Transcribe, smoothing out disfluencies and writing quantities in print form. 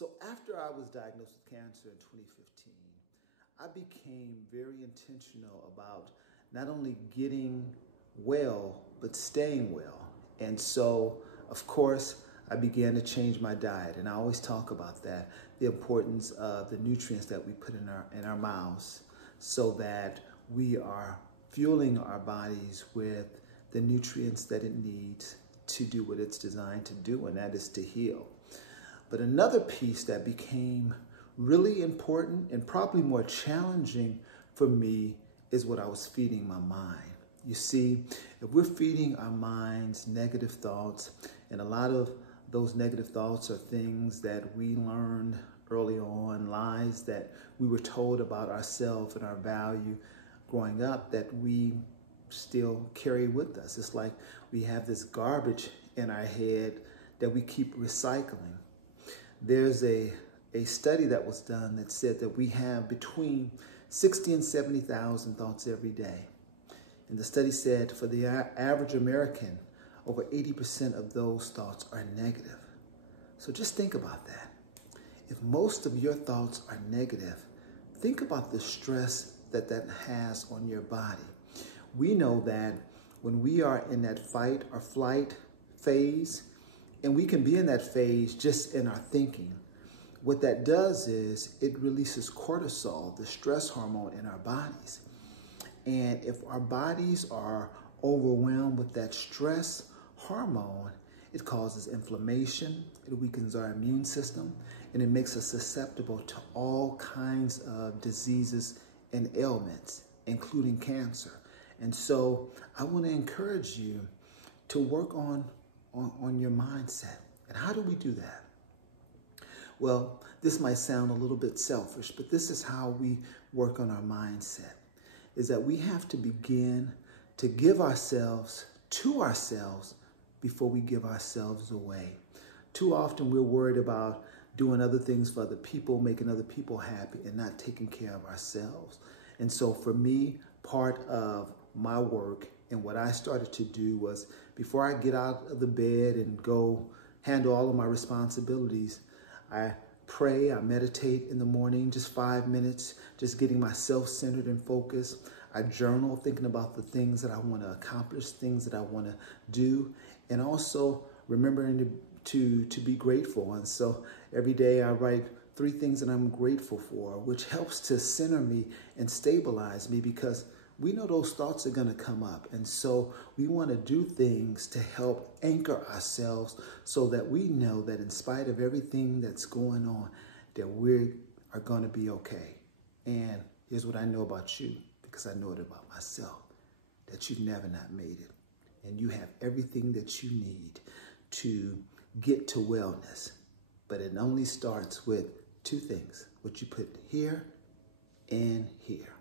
So after I was diagnosed with cancer in 2015, I became very intentional about not only getting well, but staying well. And so, of course, I began to change my diet. And I always talk about that, the importance of the nutrients that we put in our mouths so that we are fueling our bodies with the nutrients that it needs to do what it's designed to do, and that is to heal. But another piece that became really important and probably more challenging for me is what I was feeding my mind. You see, if we're feeding our minds negative thoughts, and a lot of those negative thoughts are things that we learned early on, lies that we were told about ourselves and our value growing up that we still carry with us. It's like we have this garbage in our head that we keep recycling. There's a study that was done that said that we have between 60 and 70,000 thoughts every day. And the study said for the average American, over 80% of those thoughts are negative. So just think about that. If most of your thoughts are negative, think about the stress that that has on your body. We know that when we are in that fight or flight phase, and we can be in that phase just in our thinking, what that does is it releases cortisol, the stress hormone in our bodies. And if our bodies are overwhelmed with that stress hormone, it causes inflammation, it weakens our immune system, and it makes us susceptible to all kinds of diseases and ailments, including cancer. And so I want to encourage you to work on your mindset. And how do we do that? Well, this might sound a little bit selfish, but this is how we work on our mindset, is that we have to begin to give ourselves to ourselves before we give ourselves away. Too often we're worried about doing other things for other people, making other people happy, and not taking care of ourselves. And so for me, part of my work and what I started to do was, before I get out of the bed and go handle all of my responsibilities, I pray, I meditate in the morning, just 5 minutes, just getting myself centered and focused. I journal, thinking about the things that I want to accomplish, things that I want to do, and also remembering to be grateful. And so every day I write 3 things that I'm grateful for, which helps to center me and stabilize me, because we know those thoughts are going to come up. And so we want to do things to help anchor ourselves so that we know that in spite of everything that's going on, that we are going to be okay. And here's what I know about you, because I know it about myself, that you've never not made it. And you have everything that you need to get to wellness. But it only starts with 2 things, what you put here and here.